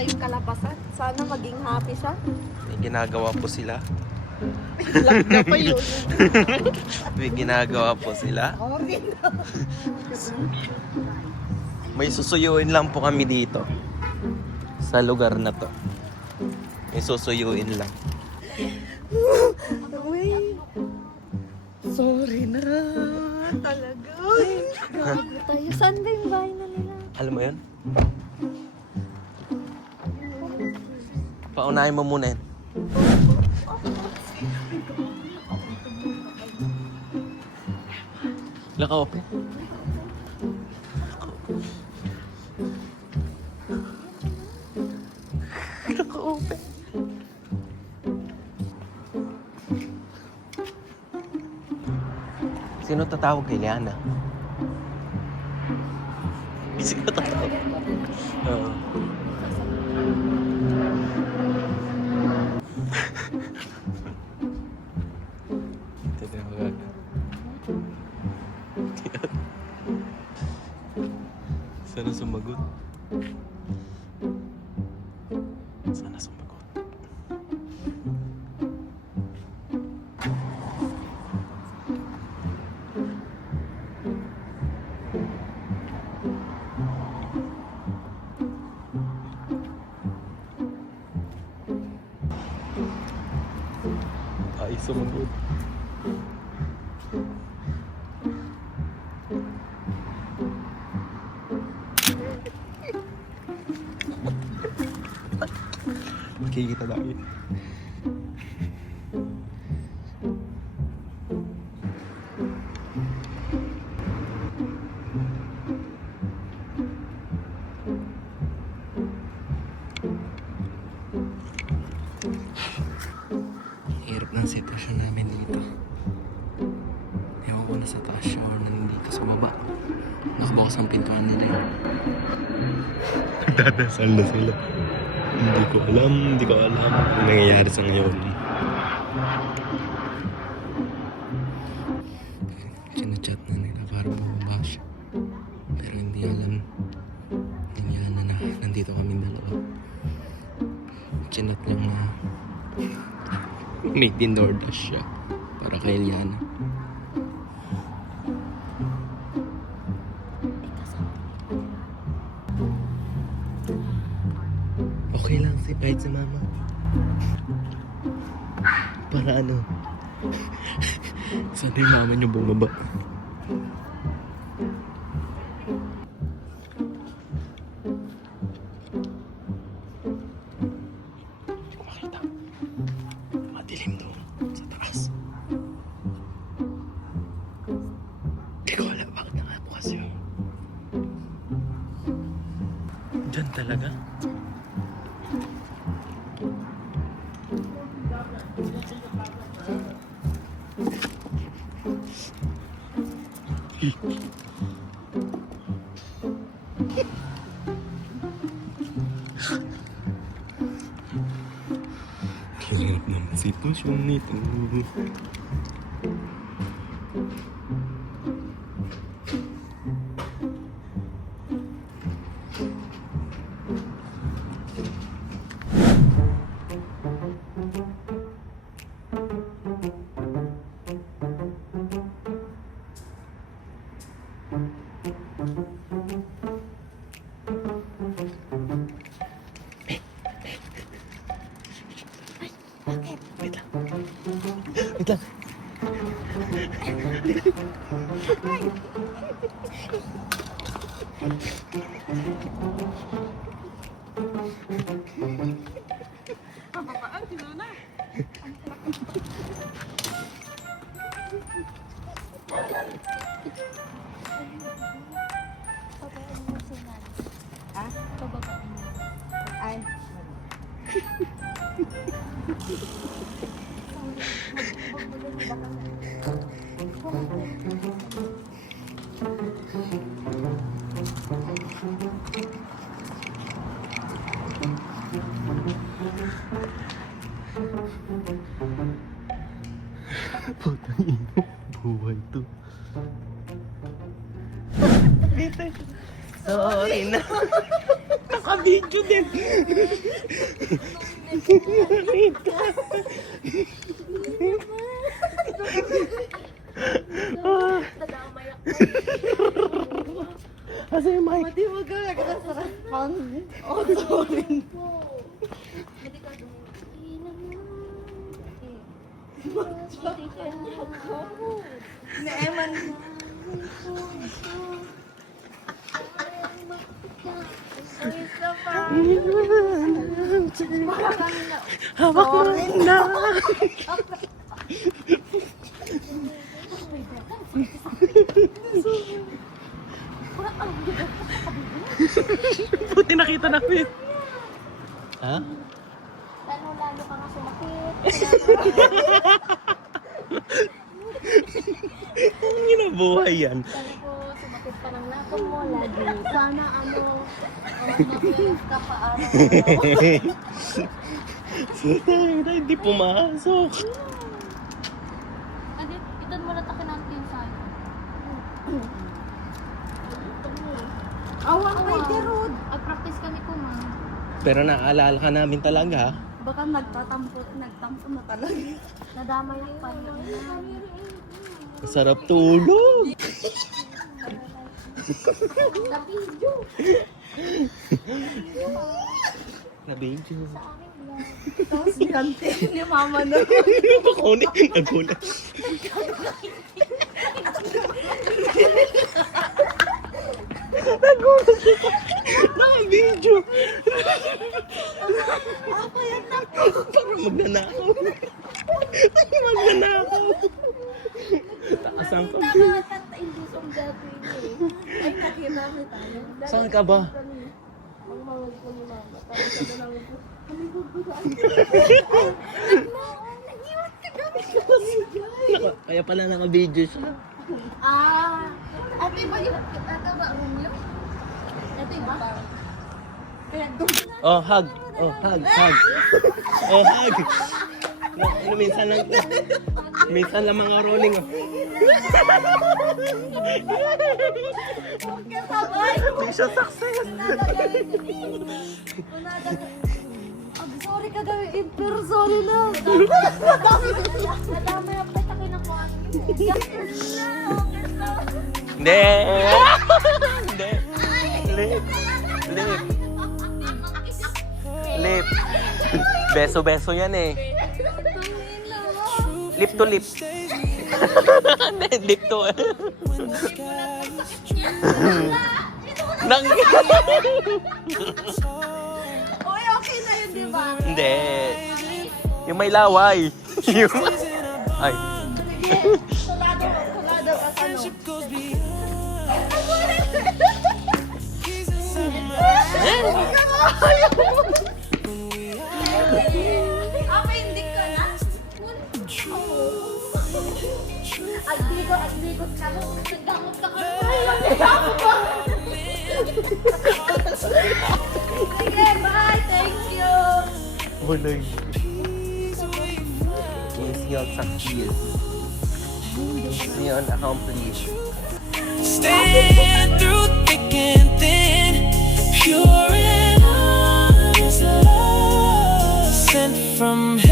maganda yung kalabasan. Sana maging happy siya. May ginagawa po sila. Lock na pa yun. May ginagawa po sila. Okay na. May susuyuin lang po kami dito. Sa lugar na to. May susuyuin lang. Uy. Sorry na. Talaga. Grabe tayo. Saan ba yung bahay na nila? Alam mo yun? Paunahin mo muna yan. Naka-open. Naka-open. Sino tatawag kay Liana? Sino tatawag? Oo. Ito na yung gaga. Sana sumagot. Sana sumagot. Ay, sumagot. Makikita namin. Hirap ng sitwasyon namin dito. Ewan ko na sa taas siya or nandito sa baba. Nakabukas ang pintuan nila yun. Nagdadasal na sila. Hindi ko alam kung nangyayari sa ngayon. Chinachat na nila para bumaba siya. Pero hindi alam na nandito kami dalawa. Chinat lang na may DoorDash siya para kay Liana. Okay lang kahit si mama. Para ano? Sana yung mama niyo bumaba. Hindi ko makita. Madilim doon sa taas. Hindi ko alam bakit nakabukas yun. Diyan talaga? Hirap naman sitwasyon nito. Wait lang. Wait lang. Kapapaan, sino na? Ha? Ay. Putang ina. Buhay to. Sorry na. Naka-video din. Nadamay ako. Asa yung mic? Mati mo ka, nagkasarapan. Oh, sorry. Hindi ka Neeman. Hawak mo na. Buti nakita namin. Ha? Lalo ka nga sumakit. Ang ginabuhay yan. Sabi ko, sumakit pa ng lapon mo lagi. Sana mapilip ka pa Hindi pumasok. Adi, itan mo na takin natin sa'yo. Awa kay Jerod. Ag-practice kami ko, ma. Pero naaalala ka namin talaga. Baka nagtampo na talaga. Nadamay yung pala. Sarap tulog. Na-video. Na-video. Sa aming vlog. Tapos nilante ni mama na. Nakunik. Nagulat. Nagulat siya. Naka-video. Para magnanakaw. Magnanakaw. Taasan ka. Indusong gagawin eh. Ay, nakita mo tayo. Saan ka ba? Magmamag ko ni mama. Tapos sabi namin ko, kami gugulaan. Nag-iwan ka gamit ko. Kaya pala naka-video siya. Ito iba yung ito ba Romeo? Ito iba? Kaya doon na. Oh, hug. Oh, hug. Hug. Oh, hug. Ano, minsan lang mga rolling. Oh. Kasabay! Hindi siya success. Sorry ka gawin, pero sorry na. Nadamay ako kita kinakuha niyo. Hindi. Hindi. Lip. Lip. Lip. Beso-beso yan eh. Lip to lip. Lip to Nang... Uy, okay na yun, di ba? Hindi. Yung may laway. Ay. Tulado ka sa ano. Okay, hindi ka na. Aglikot ka mo. Naggamot ka ka. Sige, bye. Thank you. Buloy. Mission succeed. Mission accomplished. Stand through thick and thin, pure and honest love, sent from heaven.